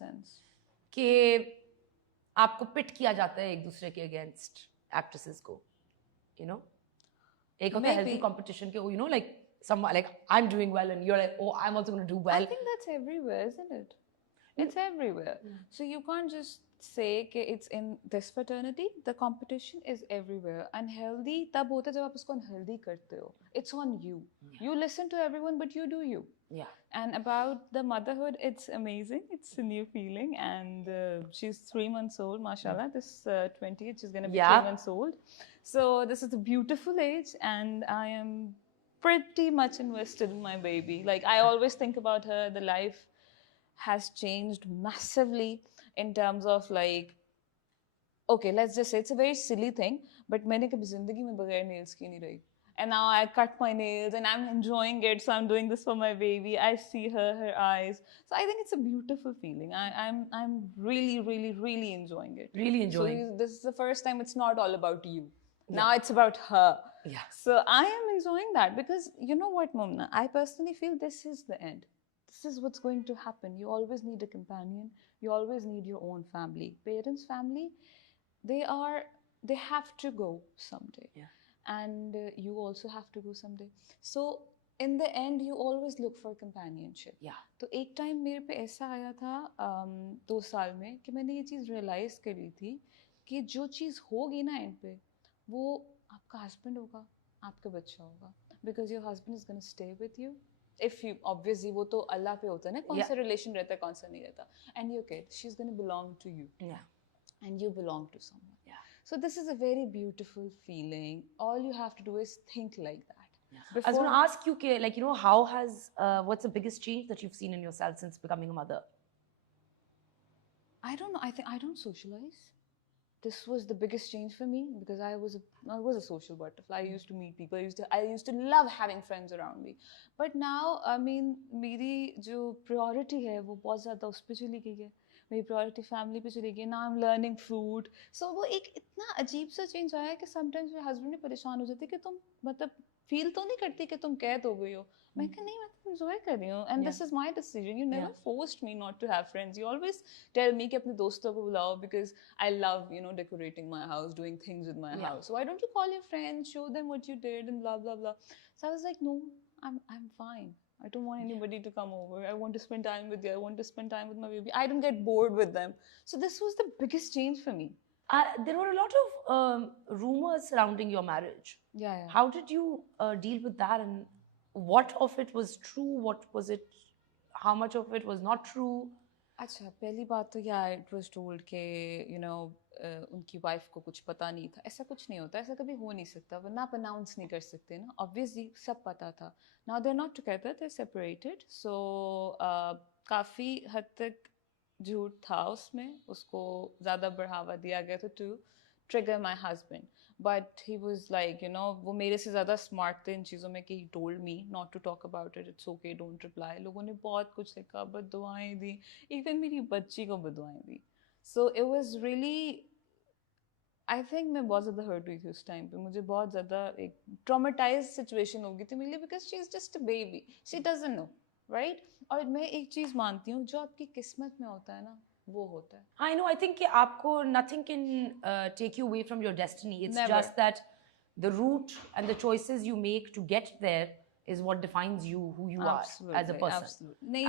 sense? कि आपको पिट किया जाता है एक दूसरे के अगेंस्ट एक्ट्रेसेस को, you know, एक होता है healthy competition के, you know, like some like I'm doing well and you're like, oh, I'm also going to do well. I think that's everywhere, isn't it? It's everywhere. So you can't just say कि it's in this fraternity. The competition is everywhere. Unhealthy तब होता है जब आप उसको unhealthy करते हो. It's on you. You listen to everyone, but you do you. Yeah. And about the motherhood, it's amazing. It's a new feeling, and she's 3 months old, mashallah. This 20th, she's gonna be 3 months old. So this is a beautiful age, and I am pretty much invested in my baby. Like, I always think about her. The life has changed massively in terms of, like, okay, let's just say it's a very silly thing, but मैंने कभी जिंदगी में बगैर nails की नहीं रही. And now I cut my nails and I'm enjoying it. So I'm doing this for my baby. I see her eyes. So I think it's a beautiful feeling. I'm really, really, really enjoying it. Really enjoying. So this is the first time it's not all about you. Now it's about her. Yeah. So I am enjoying that because you know what, Mumna? I personally feel this is the end. This is what's going to happen. You always need a companion. You always need your own family. Parents' family, they have to go someday. Yeah. And you also have to go someday. So in the end you always look for companionship. Yeah. तो एक time मेरे पे ऐसा आया था 2 साल में कि मैंने ये चीज़ रियलाइज़ करी थी कि जो चीज़ होगी ना एंड पे वो आपका हस्बैंड होगा, आपका बच्चा होगा, because your husband is gonna stay with you. If you obviously वो तो अल्लाह पे होता है ना, कौन सा रिलेशन रहता है कौन सा नहीं रहता. And your kid, she is gonna belong to you. And you belong to someone. Yeah. So this is a very beautiful feeling. All you have to do is think like that. Yeah. I was going to ask you, like, you know, how has what's the biggest change that you've seen in yourself since becoming a mother? I don't know. I think I don't socialize. This was the biggest change for me because I was a social butterfly. I used to meet people. I used to love having friends around me. But now, I mean, मेरी जो priority है वो बहुत ज़्यादा उस पे चली गई है. मेरी प्रायोरिटी फैमिली पे चली गई. Now I am learning fruit. So वो एक इतना अजीब सा चेंज आया कि समटाइम्स मेरे हस्बैंड भी परेशान हो जाते कि तुम मतलब फील तो नहीं करती कि तुम कैद हो गई हो. मैं कहा नहीं, मैं तो एंजॉय कर रही हूँ and this is my decision. You never forced me not to have friends. You always tell me कि अपने दोस्तों को बुलाओ because I love you know decorating my house, doing things with my house. So why don't you call your friends, show them what you did and blah blah blah. So I was like no, I'm fine. I don't want anybody to come over. I want to spend time with you. I want to spend time with my baby. I don't get bored with them. So this was the biggest change for me. There were a lot of rumors surrounding your marriage. Yeah. How did you deal with that, and what of it was true? What was it? How much of it was not true? अच्छा, पहली बात तो it was told कि you know उनकी wife को कुछ पता नहीं था. ऐसा कुछ नहीं होता, ऐसा कभी हो नहीं सकता. वरना आप अनाउंस नहीं कर सकते ना. ऑब्वियसली सब पता था. Now they are not together, they are separated. So काफ़ी हद तक झूठ था उसमें. उसको ज़्यादा बढ़ावा दिया गया था to trigger my husband. But he was like you know, वो मेरे से ज़्यादा स्मार्ट थे इन चीज़ों में कि he told me not to talk about it, it's okay, don't reply. लोगों ने बहुत कुछ लिखा, बददुआएं दी, इवन मेरी बच्ची को बददुआएं दी. So it was really, I think मैं बहुत ज़्यादा हर्ट हुई थी उस टाइम पे. मुझे बहुत ज़्यादा एक ट्रॉमेटाइज सिचुएशन हो गई थी मेरे लिए because she is just a baby, she doesn't know, right. और मैं एक चीज़ मानती हूँ, जो आपकी किस्मत में होता है ना वो होता है. I know. I think कि आपको nothing can take you away from your destiny. It's just that the route and the choices you make to get there is what defines you, who you are as a person. Absolutely. नहीं,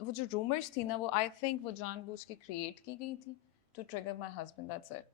वो जो rumors थी ना, वो I think वो जानबूझ के create की गई थी to trigger my husband. That's it.